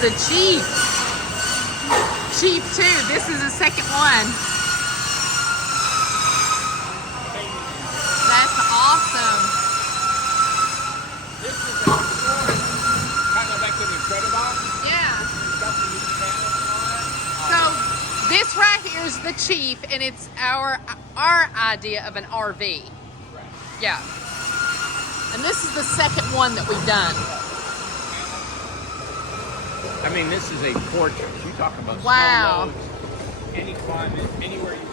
the Chief. Chief 2. This is the second one. That's awesome. This is a kind of like an Incred-I-box. Yeah. Got the new panels and all that. So this right here is the Chief, and it's our idea of an RV. Right. Yeah. And this is the second one that we've done. I mean, this is a fortress. You talk about Wow. snow loads, any climate, anywhere you can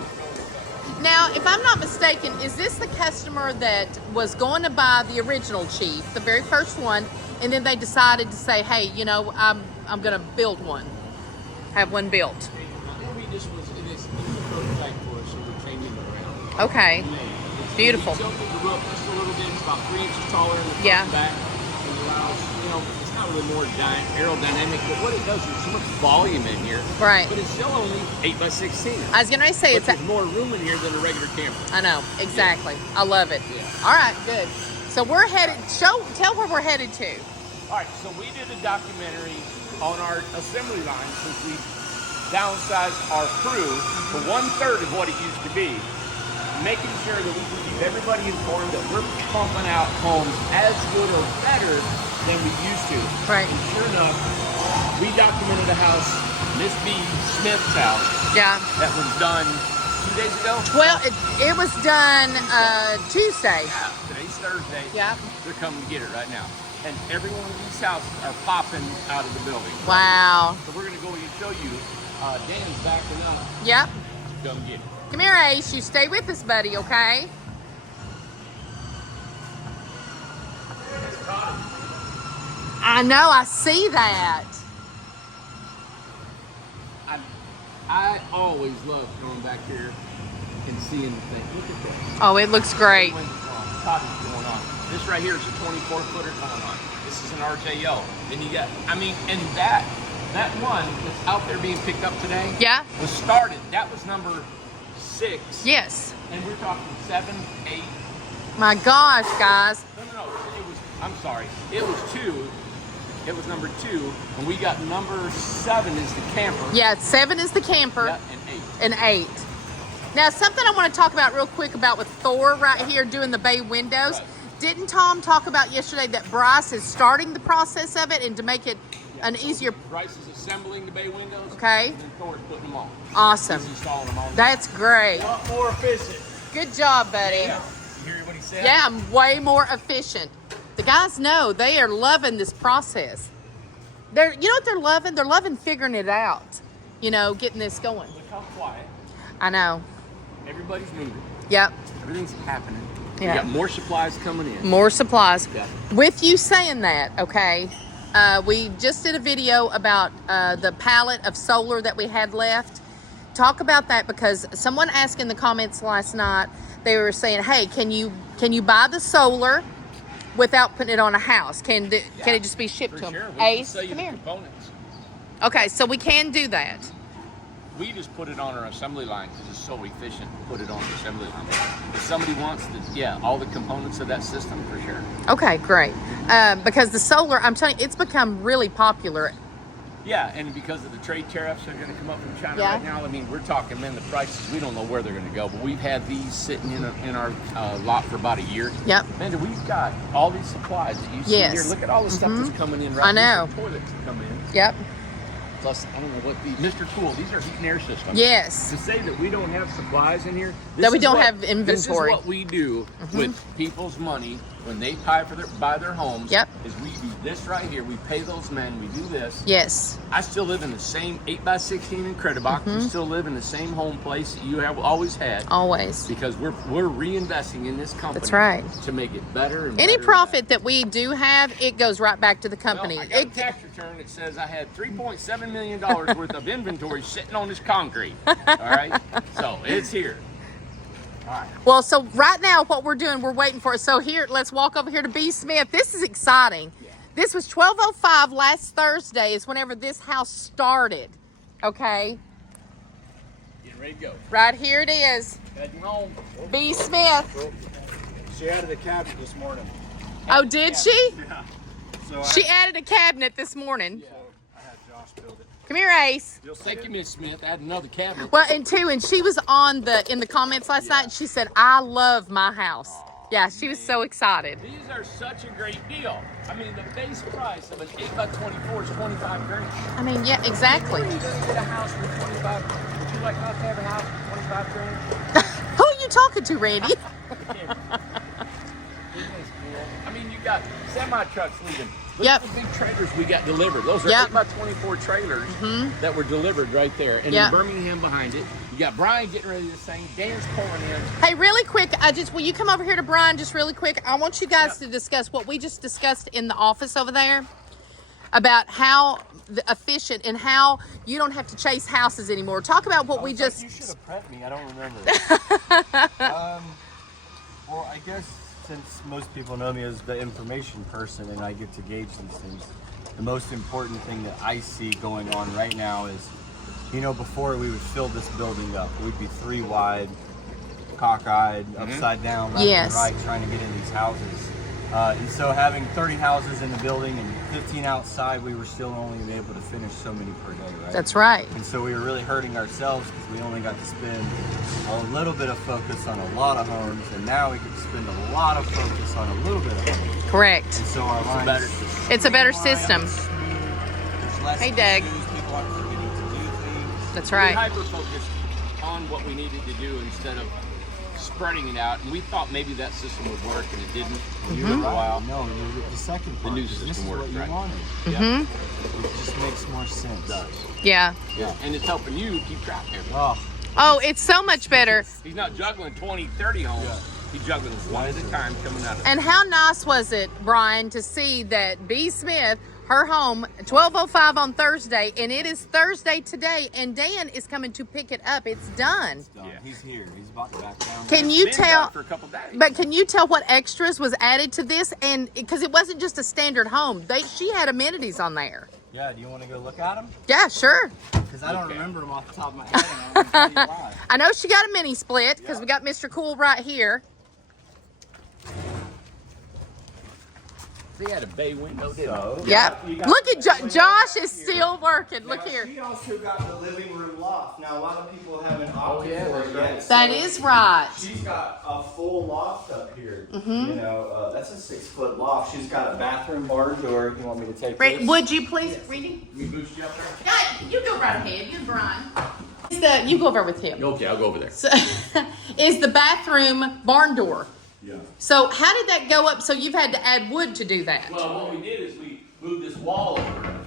go. Now, if I'm not mistaken, is this the customer that was going to buy the original Chief, the very first one, and then they decided to say, hey, you know, I'm going to build one, have one built? This was a prototype for us, so we're changing it around. Okay. Beautiful. We tilted the roof just a little bit. It's about 3 inches taller in the front and back. It allows, you know, it's not really more aerodynamic, but what it does is so much volume in here. Right. But it's still only 8x16. I was going to say but there's more room in here than a regular camper. I know, exactly. Yeah. I love it. Yeah. All right, good. So we're headed, tell where we're headed to. All right, so we did a documentary on our assembly line since we downsized our crew to 1/3 of what it used to be, making sure that we can keep everybody informed that we're pumping out homes as good or better than we used to. Right. And sure enough, we documented a house, Miss B. Smith's house, Yeah. that was done 2 days ago. Well, it was done Tuesday. Yeah, today's Thursday. Yeah. They're coming to get it right now. And every one of these houses are popping out of the building. Wow. So we're going to go and show you. Danny's backing up. Yep. Come get it. Come here, Ace. You stay with us, buddy, okay? I know. I see that. I always love going back here and seeing the thing. Look at that. Oh, it looks great. Cottage going on. This right here is a 24-footer going on. This is an RJO. Then you got, I mean, and that one that's out there being picked up today. Yeah. Was started. That was number 6. Yes. And we're talking 7, 8. My gosh, guys. No. It was. I'm sorry. It was 2. It was number 2, and we got number 7 is the camper. Yeah, 7 is the camper. Yeah, And 8. Now, something I want to talk about real quick about with Thor right here doing the bay windows. Right. Didn't Tom talk about yesterday that Bryce is starting the process of it and to make it an easier... Bryce is assembling the bay windows. Okay. And then Thor's putting them on. Awesome. He's installing them on. That's great. A lot more efficient. Good job, buddy. Yeah. You hear what he said? Yeah, I'm way more efficient. The guys know they are loving this process. You know what they're loving? They're loving figuring it out. You know, getting this going. Look how quiet. I know. Everybody's moving. Yep. Everything's happening. Yeah. We got more supplies coming in. More supplies. Yeah. With you saying that, okay, we just did a video about the pallet of solar that we had left. Talk about that because someone asked in the comments last night, they were saying, hey, can you buy the solar without putting it on a house? Can it just be shipped to them? Sure. Ace, come here. Components. Okay, so we can do that. We just put it on our assembly line because it's so efficient to put it on the assembly line. If somebody wants all the components of that system, for sure. Okay, great. Because the solar, I'm telling you, it's become really popular. Yeah, and because of the trade tariffs that are going to come up from China Yeah. right now, I mean, we're talking, man, the prices, we don't know where they're going to go, but we've had these sitting in our lot for about a year. Yep. Man, we've got all these supplies that you see Yes. here. Look at all the stuff that's coming in right I know. These are toilets that come in. Yep. Plus, I don't know what Mr. Cool, these are heat and air systems. Yes. To say that we don't have supplies in here, That we don't have This inventory. is what we do with people's money when they buy their homes. Yep. Is we do this right here. We pay those men. We do this. Yes. I still live in the same 8x16 Incred-I-box. We still live in the same home place that you have always had. Always. Because we're reinvesting in this company. That's right. To make it better and Any better profit that we do have, it goes right back to the company. Well, I got a tax return that says I had $3.7 million worth of inventory sitting on this concrete. All right? So it's here. All right. Well, so right now what we're doing, we're waiting for it. So here, let's walk over here to B. Smith. This is exciting. Yeah. This was 12:05 last Thursday is whenever this house started. Okay? Getting ready to go. Right here it is. Heading home. B. Smith. She added a cabinet this morning. Oh, did she? Yeah. So She added a cabinet this morning. I had Josh Come here, Ace. Thank you, Miss Smith. Add another cabinet. Well, and she was on in the comments last night, and she said, I love my house. Yeah, she was so excited. These are such a great deal. I mean, the base price of an 8x24 is 25 grand. I mean, yeah, exactly. You just get a house for 25. Would you like not to have a house for 25 grand? Who are you talking to, Randy? I mean, you got semi-trucks leaving. Look Yep. at the big trailers we got delivered. Those are Yep. 8x24 trailers that were delivered right there. And Yep. in Birmingham behind it. You got Brian getting ready to sing. Dan's pulling in. Hey, really quick, will you come over here to Brian just really quick? I want you guys to discuss what we just discussed in the office over there about how efficient and how you don't have to chase houses anymore. Talk about what we just... You should have prepped me. I don't remember. Well, I guess since most people know me as the information person and I get to gauge these things, the most important thing that I see going on right now is, you know, before we would fill this building up, we'd be 3 wide, cockeyed, upside down, left and right, trying to get in these houses. And so having 30 houses in the building and 15 outside, we were still only able to finish so many per day, right? That's right. And so we were really hurting ourselves because we only got to spend a little bit of focus on a lot of homes, and now we can spend a lot of focus on a little bit of homes. Correct. And so our lines, It's a better system. there's less Hey, Doug. issues, people aren't forgetting to do things. That's We right. hyper-focused on what we needed to do instead of spreading it out. And we thought maybe that system would work, and it didn't. You For were a while. No, the second part, new is system this is works, what you right? wanted. Yeah. It just makes more sense. It does. Yeah. Yeah. And it's helping you keep track of everything. Oh, Oh, it's so much better. He's not juggling 20, 30 homes. He's juggling one at a time coming out of it. And how nice was it, Brian, to see that B. Smith, her home, 12:05 on Thursday, and it is Thursday today, and Dan is coming to pick it up. It's done. done. Yeah. He's here. He's about to back down. Can you Been tell? gone for a couple days. But can you tell what extras was added to this? And because it wasn't just a standard home, she had amenities on there. Yeah, do you want to go look at him? Yeah, sure. Because I don't Okay. remember him off the top of my head. And I'm going to tell you why. I know she got a mini split because we got Mr. Cool right here. He had a bay window, didn't he? Yep. You got Look at the Josh is still working. Look Now, here. She also got the living room loft. Now, a lot of people haven't opted yeah, for that's it right. yet. That so is right. She's got a full loft up here. You know, that's a 6-foot loft. She's got a bathroom barn door. You want me to take this? Would you please, Reedy? We boost you up there? Yeah, you go right ahead. You're Brian. You go over with him. Okay, I'll go over there. So, is the bathroom barn door. Yeah. So how did that go up? So you've had to add wood to do that. Well, what we did is we moved this wall over.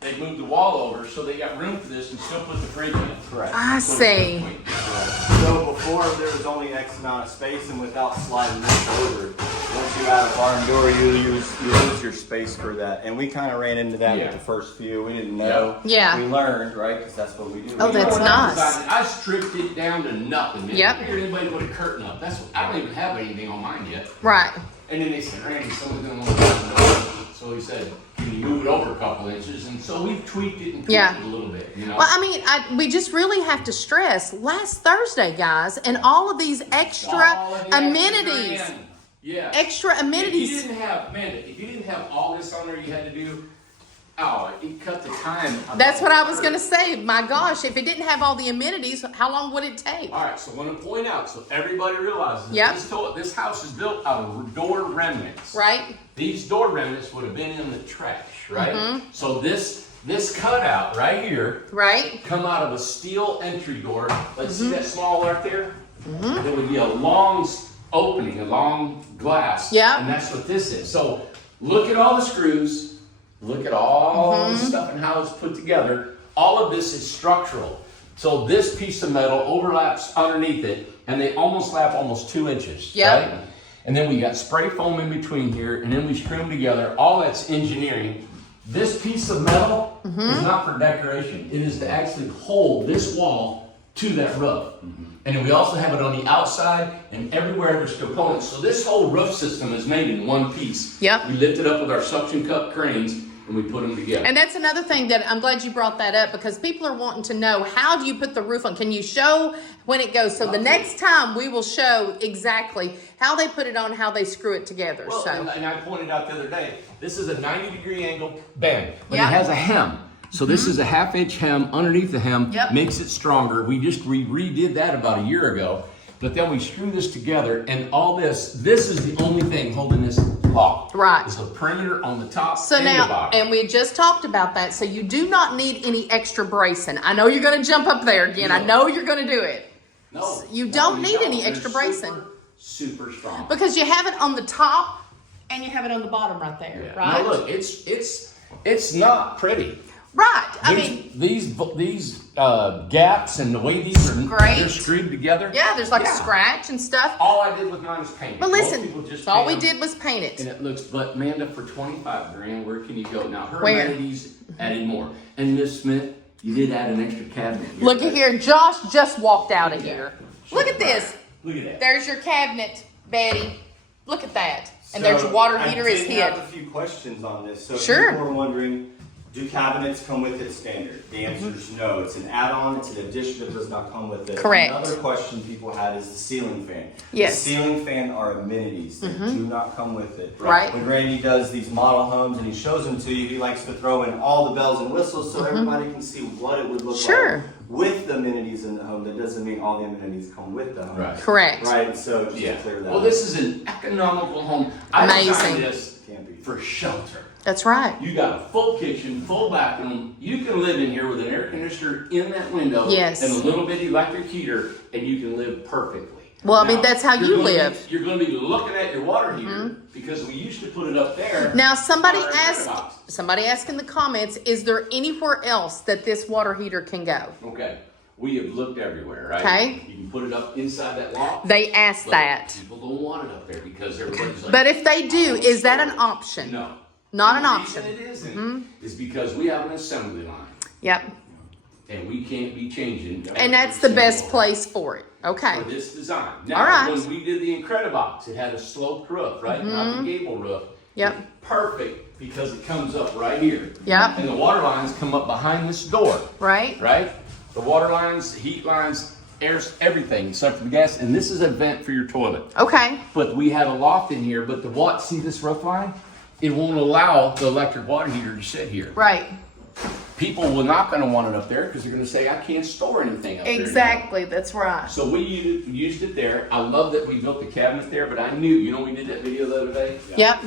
They moved the wall over, so they got room for this and still put the fridge in it. Correct. I see. So before there was only X amount of space, and without sliding this over, once you add a barn door, you lose your space for that. And we kind of ran into that with the first few. We didn't know. Yeah. We learned, right? Because that's what we do. Oh, that's nice. I stripped it down to nothing, man. Yep. I figured anybody put a curtain up. I don't even have anything on mine yet. Right. And then they said, Randy, someone's gonna want to put the door. So he said, can you move it over a couple inches? And so we've tweaked it and tweaked it a little bit, you know. Well, I mean, we just really have to stress last Thursday, guys, and all of these extra All of the amenities. extra in. Yeah. Extra amenities. If you didn't have all this on there you had to do, it cut the time. That's what I was going to say. My gosh, if it didn't have all the amenities, how long would it take? All right, so I want to point out so everybody realizes Yep. this house is built out of door remnants. Right? These door remnants would have been in the trash, right? So this cutout right here Right? come out of a steel entry door. Let's see that small right there? There would be a long opening, a long glass. Yeah. And that's what this is. So look at all the screws. Look at all the stuff and how it's put together. All of this is structural. So this piece of metal overlaps underneath it, and they almost lap almost 2 inches. Yep. Right? And then we got spray foam in between here, and then we screw them together. All that's engineering. This piece of metal is not for decoration. It is to actually hold this wall to that roof. And then we also have it on the outside and everywhere there's components. So this whole roof system is made in one piece. Yep. We lift it up with our suction cup cranes and we put them together. And that's another thing that I'm glad you brought that up, because people are wanting to know, how do you put the roof on? Can you show when it goes? So the next time we will show exactly how they put it on, how they screw it together. Well, So and I pointed out the other day, this is a 90-degree angle band, but Yeah. it has a hem. So this is a 1/2-inch hem underneath the hem, Yep. makes it stronger. We just redid that about a year ago. But then we screw this together, and all this is the only thing holding this locked. Right. It's the perimeter on the top So and the now, bottom. and we just talked about that, so you do not need any extra bracing. I know you're going to jump up there again. I know you're going to do it. No, You don't need any They're extra bracing. Super strong. Because you have it on the top and you have it on the bottom right there, Yeah. right? Now look, it's not pretty. Right. I mean, these gaps and the way these are Great. they're screwed together. yeah, there's like a scratch and stuff. All I did with mine was paint it. But Most listen, people just all paint we them, did was paint it. and it looks. But Amanda, for 25 grand, where can you go now? Her Where? amenities added more. And Miss Smith, you did add an extra cabinet. Here, Look at right? here. Josh just walked out of Yeah. here. Show Look at the this. Look at that. There's your cabinet, Betty. Look at that. And there's your water heater is I hid. have a few questions on this. So Sure. people are wondering, do cabinets come with it standard? The answer is no. It's an add-on. It's an addition that does not come with it. Correct. Another question people had is the ceiling fan. Yes. The ceiling fan are amenities. They do not come with it. Right. When Randy does these model homes and he shows them to you, he likes to throw in all the bells and whistles so everybody can see what it would look Sure. like with the amenities in the home. That doesn't mean all the amenities come with the home. Right. Correct. Right. So just Yeah. to clear that Well, up. this is an economical home. I Amazing. designed this Can't be. for shelter. That's right. You got a full kitchen, full bathroom. You can live in here with an air conditioner in that window Yes. and a little bitty electric heater, and you can live perfectly. Well, I mean, that's how you you're gonna live. you're going to be looking at your water heater because we used to put it up there. Now, somebody on our asked, Addabox. in the comments, is there anywhere else that this water heater can go? Okay, we have looked everywhere, right? Okay. You can put it up inside that loft. They asked but that. People don't want it up there because everybody's like. But if they do, is that an option? No. Not And an the option. reason it isn't is because we have an assembly line. Yep. And we can't be changing. And that's the best place for it. Okay. For this design. Now, All right. when we did the Incred-I-box, it had a sloped roof, right? Not the gable roof. Yep. Perfect because it comes up right here. Yep. And the water lines come up behind this door, Right? right? The water lines, heat lines, air, everything except for the gas. And this is a vent for your toilet. Okay. But we had a loft in here, but see this roof line? It won't allow the electric water heater to sit here. Right. People were not going to want it up there because they're going to say, I can't store anything up there. Exactly. That's right. So we used it there. I love that we built the cabinet there, but I knew, we did that video the other day? Yep.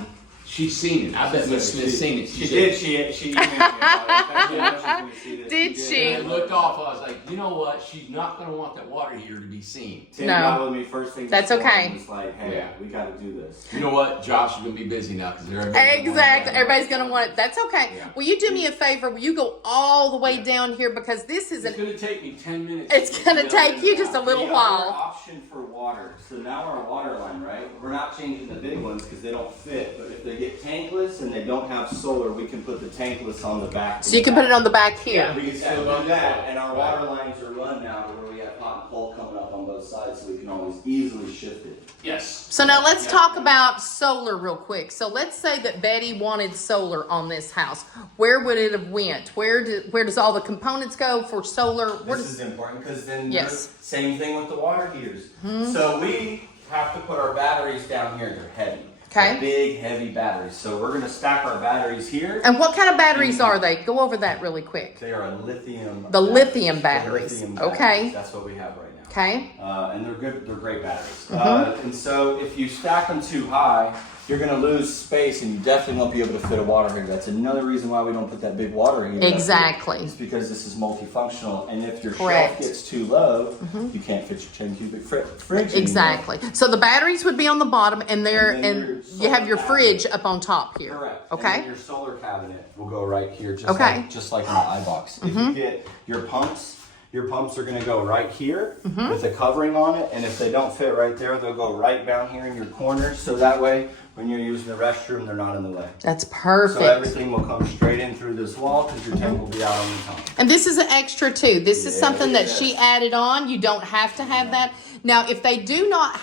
She's seen it. I bet Miss Smith's seen it. She did. She emailed me about it. In fact, she knows she's gonna see this. Did she? And I looked off. I was like, you know what? She's not going to want that water heater to be seen. Tim No. got with me first thing. That's this morning, okay. It's like, hey, Yeah. we got to do this. You know what? Josh is going to be busy now because Exactly. Everybody's going to want it. That's okay. Yeah. Will you do me a favor? Will you go all the way down here? Because this is It's an. going to take me 10 minutes. It's going to take you just a little The other while. option for water. So now our water line, right? We're not changing the big ones because they don't fit. But if they get tankless and they don't have solar, we can put the tankless on the back. So you can put it on the back here. We can still do that, and our water lines are run now to where we have hot and cold coming up on both sides, so we can always easily shift it. Yes. So now let's talk about solar real quick. So let's say that Betty wanted solar on this house. Where would it have went? Where does all the components go for solar? Where This does, is important because then Yes. same thing with the water heaters. So we have to put our batteries down here. They're heavy. Okay. They're big, heavy batteries. So we're going to stack our batteries here. and what kind of batteries are they? Go over that really quick. They are a lithium. The batteries. lithium The batteries. lithium Okay. batteries. That's what we have right now. Okay. And they're good. They're great batteries. Mm-hmm. And so if you stack them too high, you're going to lose space, and you definitely won't be able to fit a water heater. That's another reason why we don't put that big water heater. up here. Exactly. It's because this is multifunctional, and if your Correct. Mm-hmm. shelf gets too low, you can't fit your 10 cubic fridge. Exactly. So the batteries would be on the bottom, and there, And then and your you have your solar fridge up on top here. Anymore. Correct. Okay. And then your solar cabinet will go right here, just Okay. Mm-hmm. like in the iBox. If you get your pumps are going to go right here Mm-hmm. with a covering on it, and if they don't fit right there, they'll go right down here in your corner. So that way, when you're using the restroom, they're not in the way. That's So perfect. everything will come straight in through this wall because your tank will be out on the top. And this is an extra too. This is Yeah, something that yeah. she added on. You don't have to have that. Now, if they do not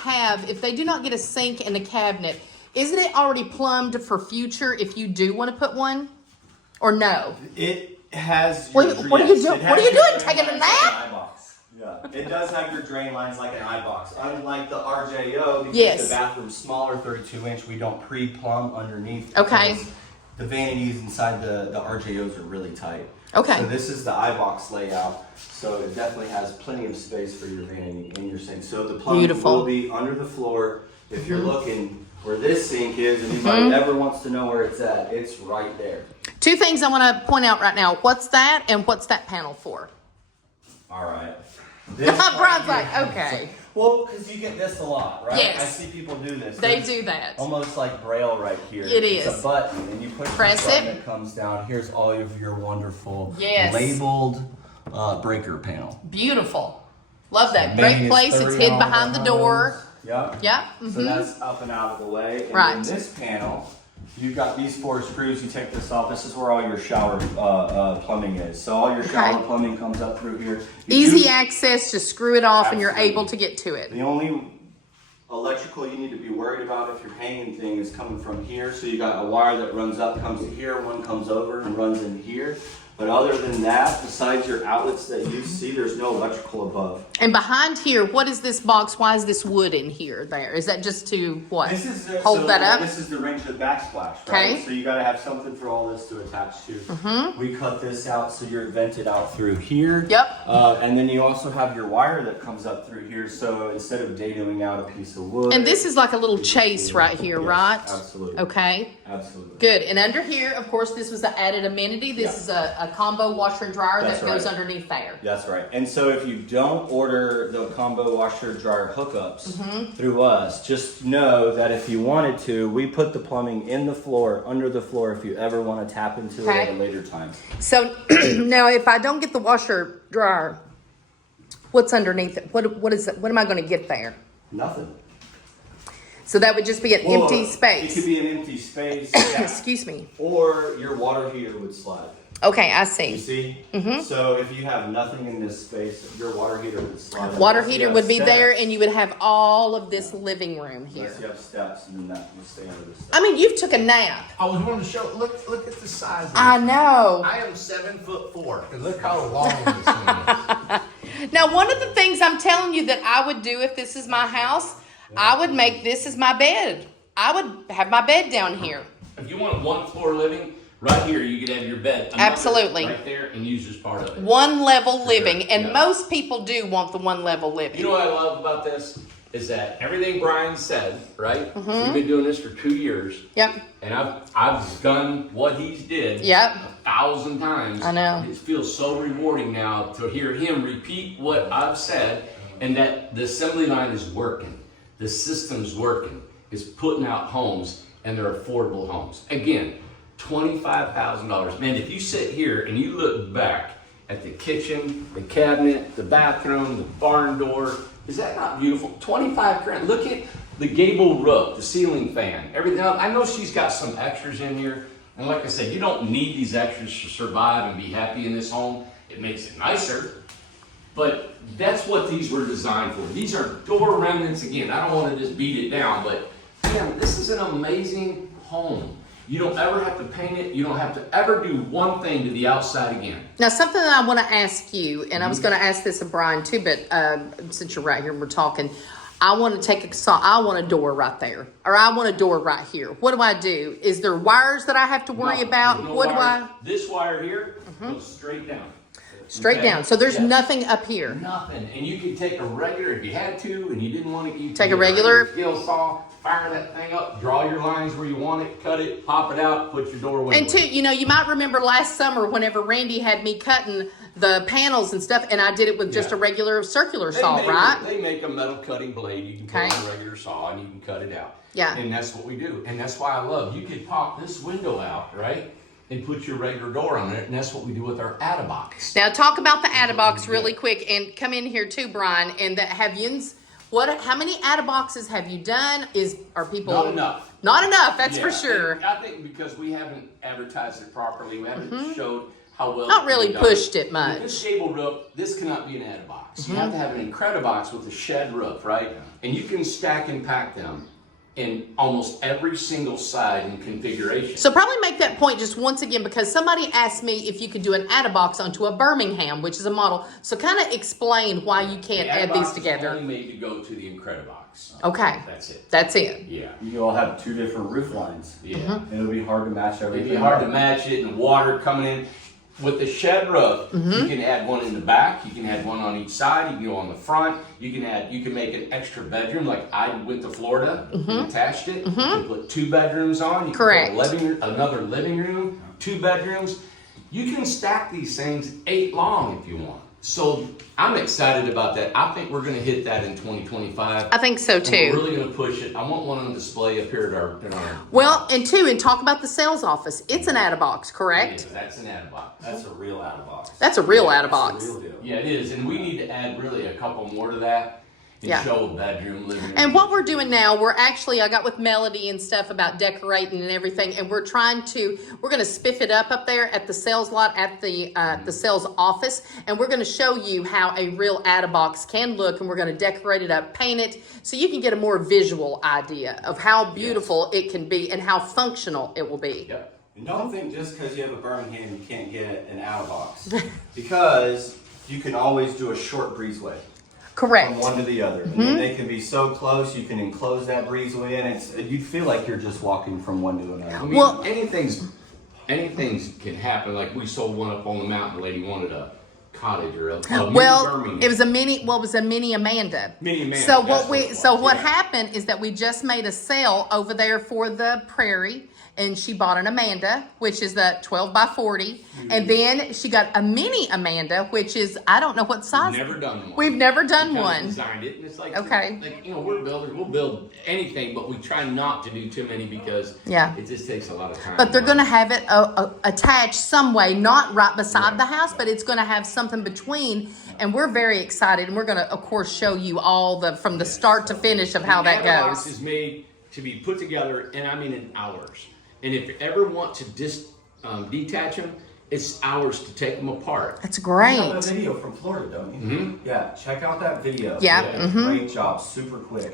get a sink and a cabinet, isn't it already plumbed for future if you do want to put one? Or no? It has. What are you doing? it has What are you your doing? drain Taking a lines like nap? an iBox. Yeah, it does have your drain lines like an iBox. Unlike the RJO, because Yes. the bathroom's smaller, 32-inch, we don't pre-plumb underneath. Okay. because The vanities inside the RJOs are really tight. Okay. So this is the I-box layout. So it definitely has plenty of space for your vanity in your sink. So the plumbing Beautiful. will be under the floor. If you're looking where this sink is, and anybody ever wants to know where it's at, it's right there. Two things I want to point out right now. What's that and what's that panel for? All right. This Brian's like, okay. Well, because you get this a lot, right? Yes. I see people do this. They It's do that. almost like Braille right here. It It's is. a button, and you push Press the button, it. it comes down. Here's all of your wonderful Yes. labeled breaker panel. Beautiful. Love that. Maybe Great it's place. It's 30 hid on behind the door. hose. Yep. Yep. So that's up and out of the way. And Right. then this panel, you've got these 4 screws. You take this off. This is where all your shower plumbing is. So all your shower Okay. plumbing comes up through here. You Easy do- access. Just screw it off and you're Absolutely. able to get to it. The only electrical you need to be worried about if you're hanging thing is coming from here. So you got a wire that runs up, comes to here, one comes over and runs in here. But other than that, besides your outlets that you see, there's no electrical above. And behind here, what is this box? Why is this wood in here? There is that just to what? This is Hold that up. This is the ring to the backsplash, Okay. right? So you got to have something for all this to attach to. We cut this out so you're vented out through here. Yep. And then you also have your wire that comes up through here. So instead of dadoing out a piece of wood. And this is like a little chase right here, Yes, right? absolutely. Okay. Absolutely. Good. And under here, of course, this was the added amenity. This Yeah. is a combo washer and dryer That's that goes right. underneath there. That's right. And so if you don't order the combo washer dryer hookups through us, just know that if you wanted to, we put the plumbing in the floor, under the floor, if you ever want to tap into it Okay. at a later time. So now, if I don't get the washer dryer, what's underneath it? What is it? What am I going to get there? Nothing. So that would just be an Well, empty It space. could be an empty space. Yeah. Excuse me. Or your water heater would slide. Okay, I You see. see? So if you have nothing in this space, your water heater would slide. Water Unless you heater have would be there, steps. and you would have all of this living room here. Unless you have steps, and then that would stay under the steps. I mean, you've took a nap. I was wanting to show. Look at the size. Of I this. know. I am 7'4", and look how long this thing is. Now, one of the things I'm telling you that I would do if this is my house, I would make this as my bed. I would have my bed down here. If you want one floor living, right here you could have your bed. Absolutely. Right there and use as part of it. One level living, and Yeah. most people do want the one level living. You know what I love about this? Is that everything Brian said, right? We've been doing this for 2 years. Yep. And I've done what he's did Yep. 1,000 times. I know. It feels so rewarding now to hear him repeat what I've said, and that the assembly line is working. The system's working. It's putting out homes, and they're affordable homes. Again, $25,000. Man, if you sit here and you look back at the kitchen, the cabinet, the bathroom, the barn door, is that not beautiful? 25 grand. Look at the gable roof, the ceiling fan, everything else. I know she's got some extras in here. And like I said, you don't need these extras to survive and be happy in this home. It makes it nicer. But that's what these were designed for. These are door remnants. Again, I don't want to just beat it down, but man, this is an amazing home. You don't ever have to paint it. You don't have to ever do one thing to the outside again. Now, something that I want to ask you, and I was going to ask this of Brian too, but since you're right here and we're talking, I want to I want a door right there, or I want a door right here. What do I do? Is there wires that I have to worry No, about? there's no What wires. do I? This wire here goes straight down. Straight Okay? down. So there's Yes. nothing up here. Nothing. And you could take a regular, if you had to, and you didn't want to, you could Take a get regular- skill saw, fire that thing up, draw your lines where you want it, cut it, pop it out, put your door away. And two, you know, you might remember last summer whenever Randy had me cutting the panels and stuff, and I did it with just Yeah. a regular circular They saw, make right? They make a metal cutting blade. You can Okay. put on a regular saw and you can cut it out. Yeah. And that's what we do. And that's why I love, you could pop this window out, right? And put your regular door on it. And that's what we do with our Addabox. Now talk about the Addabox really quick, and come in here too, Brian. And that have you? How many Addaboxes have you done? Are people Not enough. Not enough. That's Yeah, for sure. and I think because we haven't advertised it properly, we haven't showed how well. Not it can really be done. pushed it With much. this gable roof, this cannot be an Addabox. You have to have an Incred-I-box with a shed roof, right? And you can stack and pack them in almost every single side and configuration. So probably make that point just once again, because somebody asked me if you could do an Addabox onto a Birmingham, which is a model. So kind of explain why you can't add these Addabox together. is only made to go to the Incred-I-box. Okay. That's it. That's it. Yeah. You all have 2 different roof lines. Yeah. It'll be hard to match everything. It'd be hard to up. match it and water coming in. with the shed roof, you can add one in the back, you can add one on each side, you can go on the front, you can make an extra bedroom like I went to Florida and attached it. You can put 2 bedrooms on, you Correct. can put another living room, 2 bedrooms. You can stack these things 8 long if you want. So I'm excited about that. I think we're gonna hit that in 2025. I think so And too. we're really gonna push it. I want one on display up here at our Well, and talk about the sales office. It's an Addabox, correct? Yeah, that's an Addabox. That's a real Addabox. That's a real That's Addabox. the real deal. Yeah, it is, and we need to add really a couple more to that and Yeah. show a bedroom, living room. And what we're doing now, I got with Melody and stuff about decorating and everything, and we're going to spiff it up there at the sales lot, at the sales office, and we're going to show you how a real Addabox can look, and we're going to decorate it up, paint it, so you can get a more visual idea of how beautiful it can be and how functional it will be. Yep. And don't think just because you have a Birmingham you can't get an Addabox. Because you can always do a short breezeway. Correct. From one to the other. And then they can be so close, you can enclose that breezeway in. You'd feel like you're just walking from one to another. I mean, Well- anything can happen. Like we sold one up on the mountain. The lady wanted a cottage or a mini Well, Birmingham. it was a mini Amanda. Mini Amanda, So that's what yeah. happened is that we just made a sale over there for the Prairie, and she bought an Amanda, which is the 12 by 40, and then she got a mini Amanda, which is, I don't know what size. Never done one. We've never done We kinda one. Designed it, and it's like Okay. we're builders. We'll build anything, but we try not to do too many because Yeah. it just takes a lot of time. But they're going to have it attached some way, not right beside the house, but it's going to have something between. And we're very excited, and we're going to, of course, show you all from the start to finish of how that Addabox goes. is made to be put together, and I mean in hours. And if you ever want to detach them, it's hours to take them apart. That's You great. have a video from Florida, don't you? Yeah, check out that video. Yeah, You did a Great job, super quick.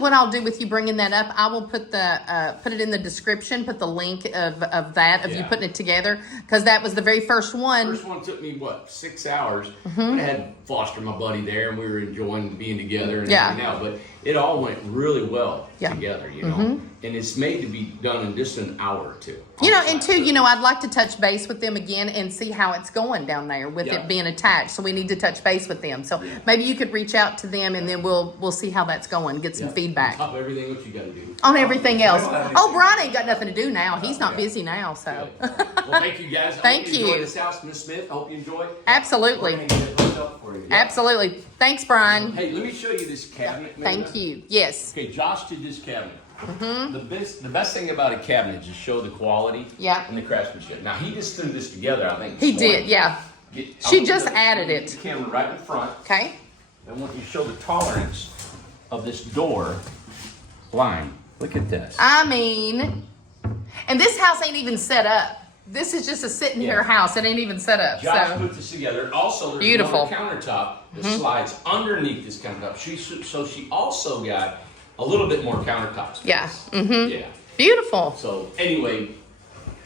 What I'll do with you bringing that up, I will put it in the description, put the link of you Yeah. putting it together, because that was the very first one. First one took me 6 hours. I had Foster, my buddy, there, and we were enjoying being together and Yeah. everything else. But it all went really well Yeah. together, you know. And it's made to be done in just an hour or two. I'd like to touch base with them again and see how it's going down there with Yeah. it being attached. So we need to touch base with them. So maybe you could reach out to them, and then we'll see how that's going, get some feedback On top of everything, what you got to do. on everything else. I don't have Oh, Brian ain't got nothing to do now. He's not busy now, so. Well, thank you guys. I Thank hope you you. enjoy this house, Miss Smith. I hope you enjoy. We're Absolutely. gonna get it hooked up for you. Absolutely. Thanks, Brian. Hey, let me show you this cabinet. Thank you. Yes. Okay, Josh did this cabinet. The best thing about a cabinet is show the quality Yeah. and the craftsmanship. Now he just threw this together, I think. He this did, morning. yeah. I She want you just to- added get it. The camera right in front. Okay. I want you to show the tolerance of this door line. Look at this. I mean, and this house ain't even set up. This is just a sitting here house. It ain't even set up. Josh So put this together. Also, there's Beautiful. another countertop that slides underneath this countertop. She also got a little bit more countertop space. yeah. Yeah. Beautiful. So anyway,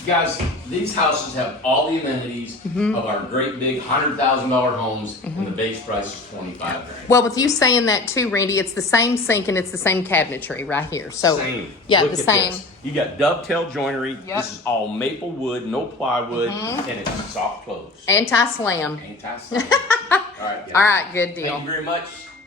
guys, these houses have all the amenities of our great big $100,000 homes, and the base price is $25,000. Well, with you saying that too, Randy, it's the same sink and it's the same cabinetry right here. So Same. yeah, Look the at same. this. You got dovetail joinery. Yep. This is all maple wood, no plywood, and it's soft close. Anti-slam. Anti-slip. All right, guys. All right, good Thank you deal. very much.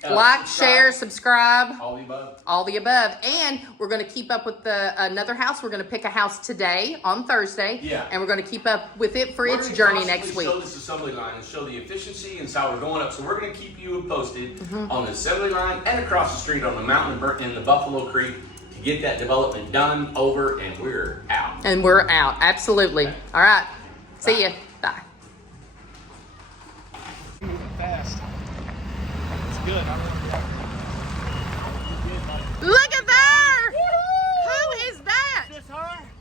Like, Subscribe. share, subscribe. All the above. All the above. And we're going to keep up with another house. We're going to pick a house today on Thursday. Yeah. And we're going to keep up with it for We're its gonna journey constantly next week. Show this assembly line and show the efficiency and how we're going up. So we're going to keep you posted Mm-hmm. on the assembly line and across the street on the mountain in the Buffalo Creek to get that development done, over, and we're out. And we're out. Absolutely. All right. See ya. Bye. Fast. It's good. Look at there. Who is that?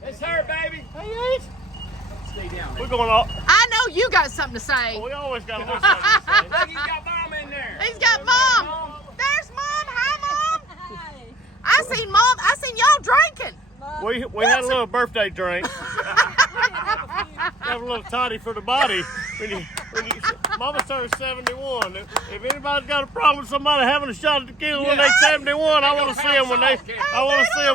It's her, baby. Hey, stay down. We're going off. I know you got something to say. We always got a little something to say. He's got mom in there. He's got mom. There's mom. Hi, mom. I seen mom. I seen y'all drinking. We had a little birthday drink. Have a little toddy for the body. Mama turned 71. If anybody's got a problem with somebody having a shot at tequila when they 71, I want to see them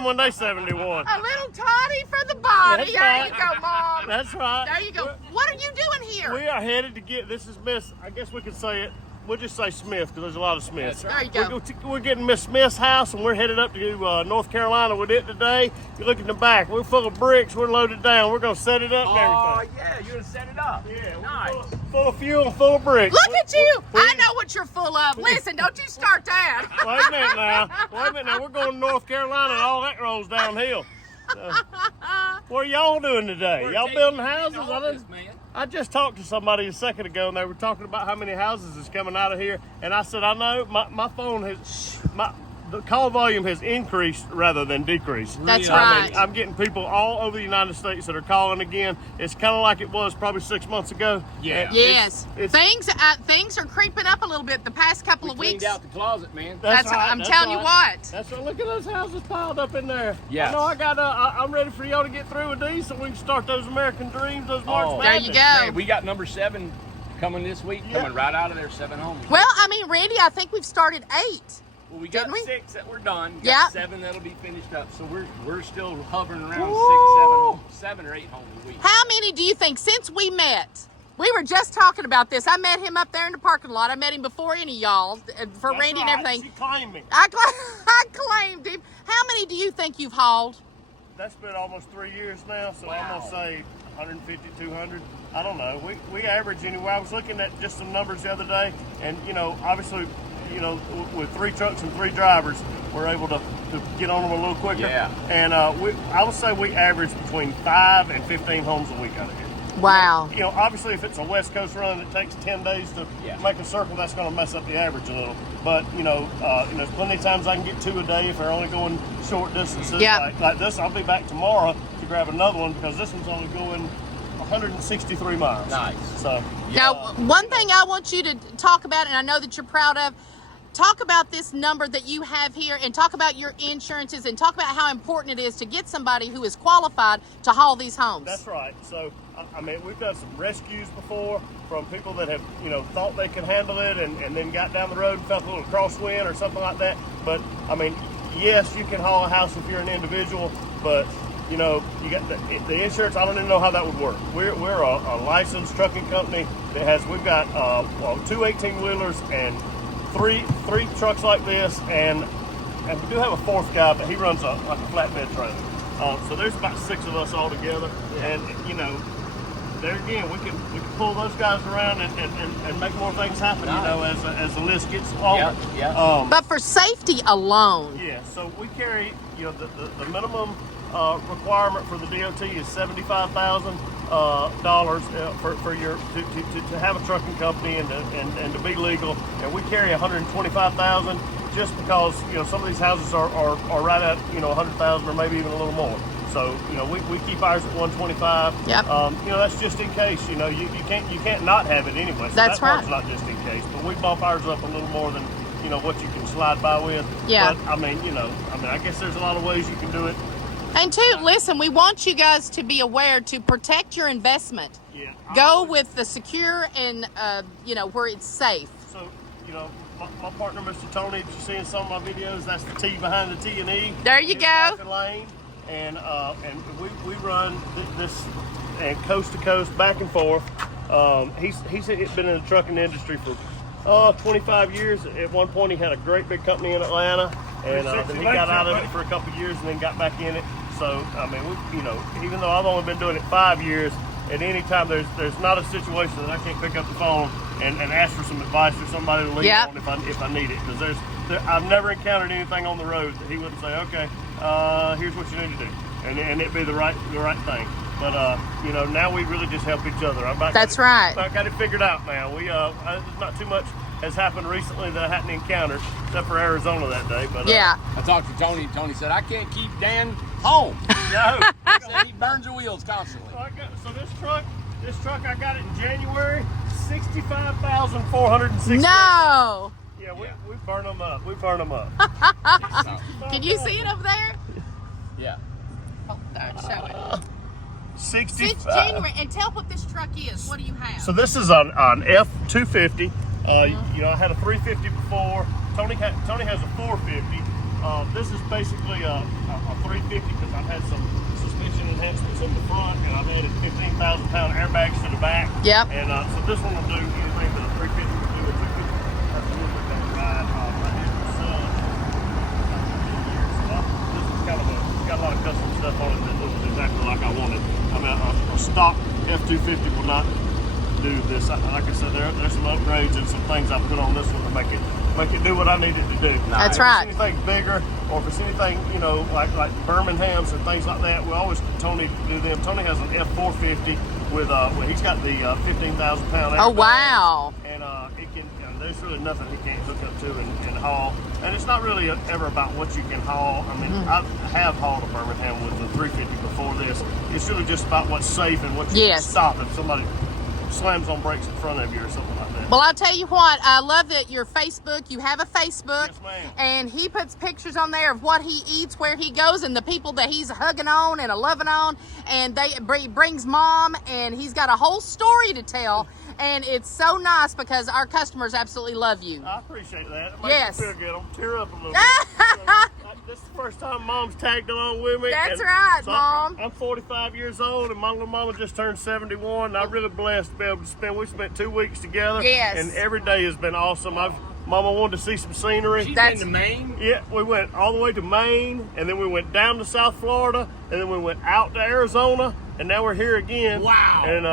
when they 71. A little toddy for the body. That's There right. you go, mom. That's right. There you go. What are you doing here. We are headed to get, this is Miss, I guess we could say it, we'll just say Smith, because there's a lot of Smiths. There you go. We're getting Miss Smith's house, and we're headed up to North Carolina with it today. You look in the back, we're full of bricks, we're loaded down. We're going to set it up and Oh, everything. yeah, you're going to set it up. Yeah, Nice. full of fuel and full of bricks. Look at you. I know what you're full of. Listen, don't you start that. Wait a minute now. We're going to North Carolina, and all that rolls downhill. What are y'all doing today? Y'all building houses? I just talked to somebody a second ago, and they were talking about how many houses is coming out of here. And I said, I know my phone has, the call volume has increased rather than decreased. That's I mean, right. I'm getting people all over the United States that are calling again. It's kind of like it was probably 6 months ago. Yeah. And Yes. it's- Things are creeping up a little bit the past couple We of weeks. cleaned out the closet, man. That's right, I'm that's telling you right. what. That's right. Look at those houses piled up in there. Yes. I know I got. I'm ready for y'all to get through with these, so we can start those American dreams, those March Oh. There Madness. you go. Hey, we got number 7 coming this week, Yeah. coming right out of there, 7 homes. Well, I mean, Randy, I think we've started 8. Well, we got Didn't we? 6 that we're done. We Yeah. got 7 that'll be finished up. So we're still hovering around Woo. 7 or 8 homes a week. How many do you think since we met? We were just talking about this. I met him up there in the parking lot. I met him before any of y'all for That's Randy and right. everything. She claimed me. I claimed him. How many do you think you've hauled? That's been almost 3 years now, so I'm Wow. gonna say 150, 200. I don't know. We average anyway. I was looking at just some numbers the other day, and obviously, with 3 trucks and 3 drivers, we're able to get on them a little quicker. Yeah. And I would say we average between 5 and 15 homes a week out of here. Wow. Obviously, if it's a West Coast run that takes 10 days to Yeah. make a circle, that's going to mess up the average a little. But there's plenty of times I can get 2 a day if they're only going short distances. Yeah. Like this, I'll be back tomorrow to grab another one because this one's only going 163 miles. Nice. So Now, one thing I want you to talk about, and I know that you're proud of, talk about this number that you have here and talk about your insurances and talk about how important it is to get somebody who is qualified to haul these homes. that's right. So I mean, we've done some rescues before from people that have thought they could handle it and then got down the road and felt a little crosswind or something like that. But I mean, yes, you can haul a house if you're an individual, but you got the insurance. I don't even know how that would work. We're a licensed trucking company that we've got 2 18-wheelers and three trucks like this, and we do have a 4th guy, but he runs like a flatbed trailer. So there's about 6 of us all together, and there again we can pull those guys around and make more things happen. Nice. As the list gets longer. Yeah. But for safety alone, Yeah, so we carry, the minimum requirement for the DOT is $75,000 for your to have a trucking company and to be legal, and we carry $125,000 just because some of these houses are right at $100,000 or maybe even a little more. So we keep ours at $125,000. Yep. That's just in case. You can't not have it anyway. So That's that part's right. not just in case, but we bump ours up a little more than what you can slide by with. Yeah. But I guess there's a lot of ways you can do it. and two, listen, we want you guys to be aware to protect your investment. Yeah. Go with the secure and where it's safe. So, my partner, Mr. Tony, that you see in some of my videos, that's the T behind the T&E. There you in go. Traffic Lane. And we run this and coast to coast, back and forth. He's been in the trucking industry for 25 years. At one point, he had a great big company in Atlanta, and then he got out of it for a couple of years and then got back in it. So, I mean, even though I've only been doing it 5 years, at any time there's not a situation that I can't pick up the phone and ask for some advice or somebody to lean Yep. on if I need it. Because I've never encountered anything on the road that he wouldn't say, okay, here's what you need to do, and it'd be the right thing. But now we really just help each other. That's right. I got it figured out now. We not too much has happened recently that I hadn't encountered, except for Arizona that day. But Yeah. I talked to Tony. Tony said, I can't keep Dan home. no. He said he burns the wheels constantly. So this truck I got it in January, 65,460. No. Yeah, we burn them up. We burn them up. Can you see it over there? Yeah. Oh, there, show it. 65. Since January, and tell what this truck is. What do you have? So this is on F250. I had a 350 before. Tony has a 450. This is basically a 350 because I've had some suspension and enhancements in the front, and I've added 15,000-pound airbags to the back. Yep. And so this one will do anything that a 350 would do. A 250, that's a little bit better ride. I had my son about 10 years. So this is kind of got a lot of custom stuff on it that looks exactly like I wanted. I mean, a stock F-250 will not do this. Like I said, there's some upgrades and some things I put on this one to make it do what I need it to do. That's if right. it's anything bigger, or if it's anything, you know, like Birmingham's and things like that, we always Tony do them. Tony has an F-450 with he's got the 15,000-pound. Oh wow! And it can. You know, there's really nothing he can't hook up to and haul. And it's not really ever about what you can haul. I mean, I have hauled a Birmingham with the 350 before this. It's really just about what's safe and what you can stop if somebody slams on brakes in front of you or something like that. Well, I'll tell you what, I love that your Facebook, you have a Facebook, Yes, ma'am. and he puts pictures on there of what he eats, where he goes, and the people that he's hugging on and loving on, and he brings mom, and he's got a whole story to tell, and it's so nice because our customers absolutely love you. I appreciate that. It makes Yes. me feel good. I'm tear up a little bit. This is the first time Mom's tagged along with me. That's and right, so Mom. I'm 45 years old, and my little mama just turned 71. And I'm really blessed to be able to we spent 2 weeks together. Yes. And every day has been awesome. Mama wanted to see some scenery. She's been to Maine. Yeah, we went all the way to Maine, and then we went down to South Florida, and then we went out to Arizona, and now we're here again. Wow. And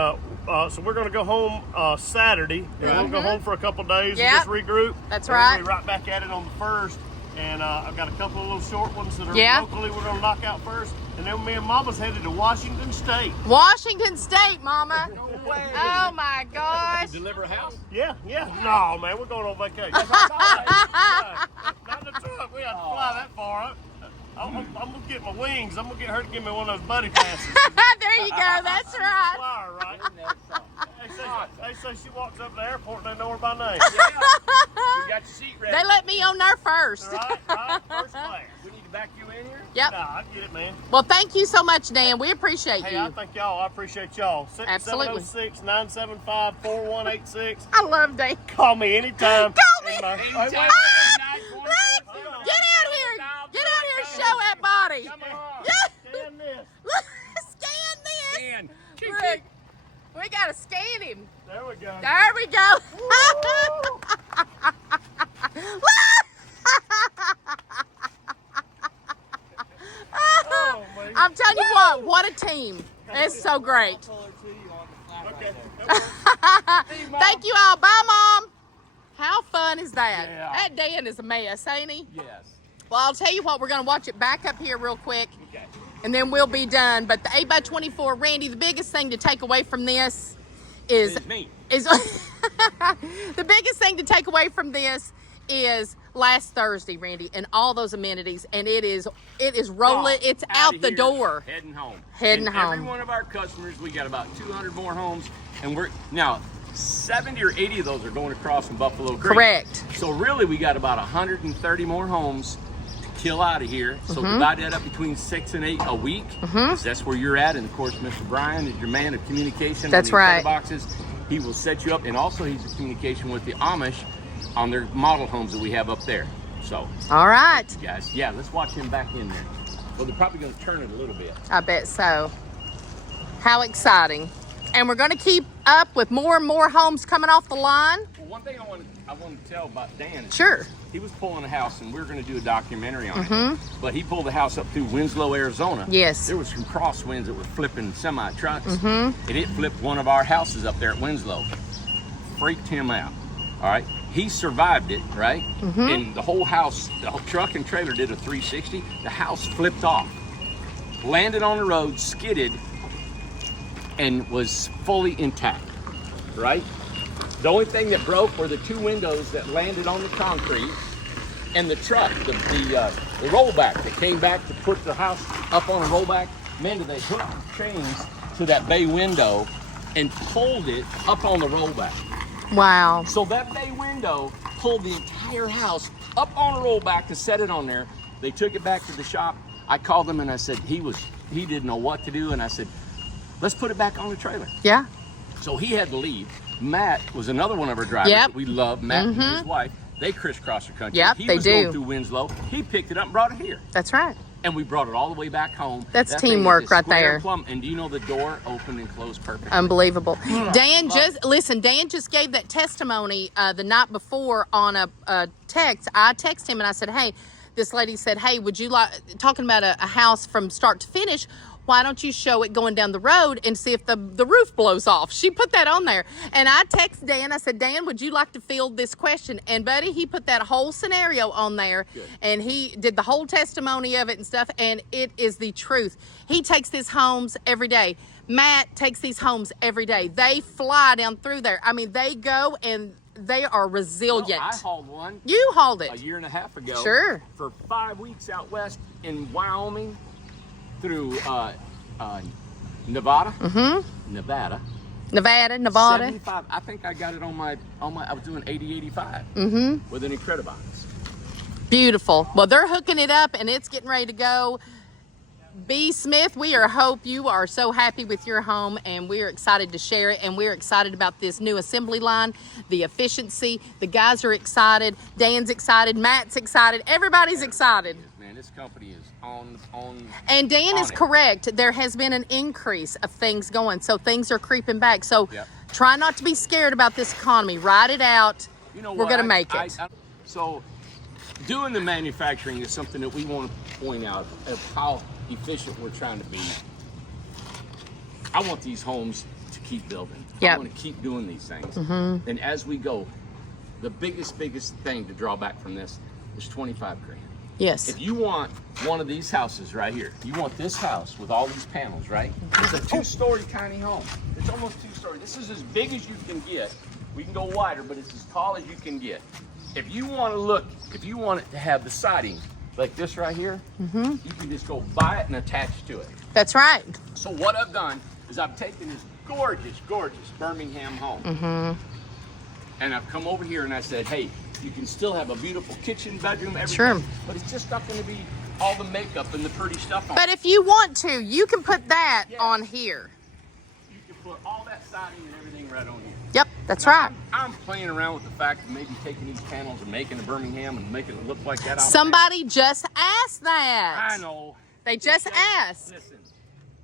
so we're going to go home Saturday, and we're going to go home for a couple days Yep. and just regroup. That's And right. We'll be right back at it on the 1st. And I've got a couple of little short ones that are Yeah. locally we're going to knock out first. And then me and Mama's headed to Washington State. Washington State, Mama. way. Oh my gosh. Deliver a house? Yeah. No, man, we're going on vacation. Not in the truck. We had to fly that far. I'm going to get my wings. I'm going to get her to give me one of those buddy passes. There you go. That's right. Fly her, right? They say she walks up to the airport and they know her by name. Yeah. You got your seat ready. They let me on there first. Right? First class. We need to back you in here? Yep. Nah, I get it, man. Well, thank you so much, Dan. We appreciate Hey, I you. thank y'all. I appreciate y'all. Absolutely. 706-975-4186. I love Dan. Call me anytime. Call me. And my- Anytime. Get out here. Get out here and show that body. Come on. Scan this. Scan this. Dan. Rick, we got to scan him. There we go. There we go. Oh, man. I'm telling you what a team. It's so great. Okay. Thank you all. Bye, Mom. How fun is that? Yeah. That Dan is a mess, ain't he? Yes. Well, I'll tell you what, we're going to watch it back up here real quick, Okay. and then we'll be done. But the 8x24, Randy, the biggest thing to take away from this is It's me. the biggest thing to take away from this is last Thursday, Randy, and all those amenities, and it is rolling. It's out Outta the here, door. Heading home. Heading and home. Every one of our customers, we got about 200 more homes, and we're now 70 or 80 of those are going across from Buffalo Creek. Correct. So really, we got about 130 more homes to kill out of here. So Mm-hmm. divide that up between 6 and 8 a week. That's where you're at, and of course, Mr. Brian is your man of communication. That's on the right. boxes. He will set you up, and also he's in communication with the Amish on their model homes that we have up there. So, All right. guys, yeah, let's watch him back in there. Well, they're probably going to turn it a little bit. I bet so. How exciting. And we're going to keep up with more and more homes coming off the line. Well, one thing I want to tell about Dan is Sure. he was pulling a house, and we were going to do a documentary on it. But he pulled the house up through Winslow, Arizona. Yes. There was some crosswinds that were flipping semi-trucks. And it flipped one of our houses up there at Winslow. Freaked him out. All right. He survived it, right? And the whole house, the whole truck and trailer did a 360. The house flipped off, landed on the road, skidded, and was fully intact, right? The only thing that broke were the two windows that landed on the concrete, and the truck, the rollback that came back to put the house up on a rollback. Man, did they hook chains to that bay window and pulled it up on the rollback. Wow. So that bay window pulled the entire house up on a rollback to set it on there. They took it back to the shop. I called them and I said he didn't know what to do, and I said, let's put it back on the trailer. Yeah. So he had to leave. Matt was another one of our drivers Yep. that we love. Matt and his wife, they crisscross the country. Yep, he they was going do. through Winslow. He picked it up and brought it here. That's right. And we brought it all the way back home. That's That thing is teamwork as right square there. and plumb. And do you know the door opened and closed perfectly? Unbelievable. Dan just gave that testimony the night before on a text. I texted him and I said, hey, this lady said, hey, would you like, talking about a house from start to finish, why don't you show it going down the road and see if the roof blows off? She put that on there. And I texted Dan, I said, Dan, would you like to field this question? And buddy, he put that whole scenario on there. Good. And he did the whole testimony of it and stuff. And it is the truth. He takes these homes every day. Matt takes these homes every day. They fly down through there. I mean, they go and they are resilient. Well, I hauled one. You hauled it. A year and a half ago. Sure. For 5 weeks out west in Wyoming through Nevada. Mm-hmm. Nevada. 75. I think I got it on my I was doing 80/85 with an Incred-I-box. Beautiful. Well, they're hooking it up and it's getting ready to go. B. Smith, hope you are so happy with your home, and we're excited to share it, and we're excited about this new assembly line, the efficiency. The guys are excited. Dan's excited. Matt's excited. Everybody's excited. Man, this company is on. And Dan is it. correct. There has been an increase of things going, so things are creeping back. So try not to be scared about this economy. Ride it out. You know, we're going to make it. So doing the manufacturing is something that we want to point out of how efficient we're trying to be. I want these homes to keep building. I want to keep doing these things. And as we go, the biggest thing to draw back from this is 25 grand. Yes. If you want one of these houses right here, you want this house with all these panels, right? It's a 2-story tiny home. It's almost 2-story. This is as big as you can get. We can go wider, but it's as tall as you can get. If you want it to have the siding like this right here, you can just go buy it and attach to it. That's right. So what I've done is I've taken this gorgeous Birmingham home, and I've come over here and I said, hey, you can still have a beautiful kitchen, bedroom, everything, but it's just not going to be all the makeup and the pretty stuff on it. But if you want to, you can put that on here. You can put all that siding and everything right on here. Yep, that's Now, right. I'm playing around with the fact of maybe taking these panels and making a Birmingham and making it look like that. Somebody just asked that. I know. They just asked. Listen,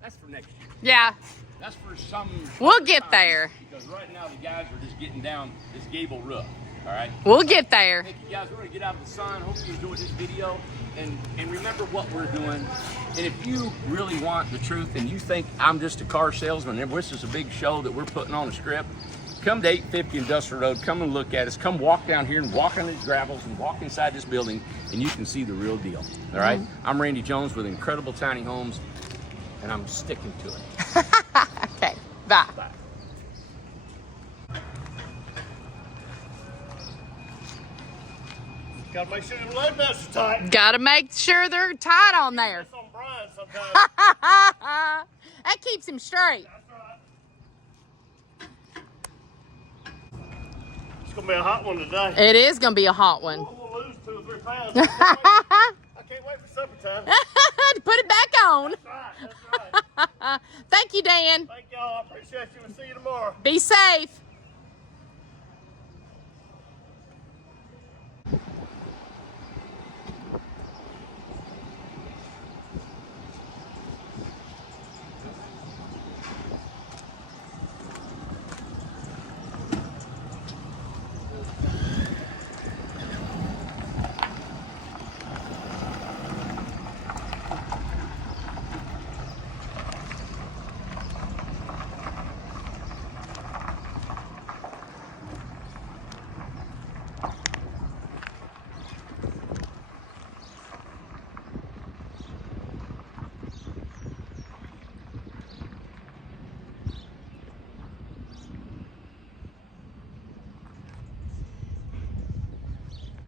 that's for next year. Yeah. That's for some. We'll get there. Because right now the guys are just getting down this gable roof. All right. We'll get there. Thank you guys. We're gonna get out of the sun. Hope you enjoyed this video, and remember what we're doing. And if you really want the truth, and you think I'm just a car salesman, and this is a big show that we're putting on a script, come to 850 Industrial Road. Come and look at us. Come walk down here and walk on these gravels and walk inside this building, and you can see the real deal. All right. I'm Randy Jones with Incredible Tiny Homes, and I'm sticking to it. Okay. Bye. Bye. Gotta make sure your load nuts are tight. Gotta make sure they're tight on there. That's on Brian sometimes. That keeps him straight. That's right. It's gonna be a hot one today. It is gonna be a hot one. We'll lose 2 or 3 pounds. I can't wait for supper time. Put it back on. That's right. That's right. Thank you, Dan. Thank y'all. I appreciate you. We'll see you tomorrow. Be safe.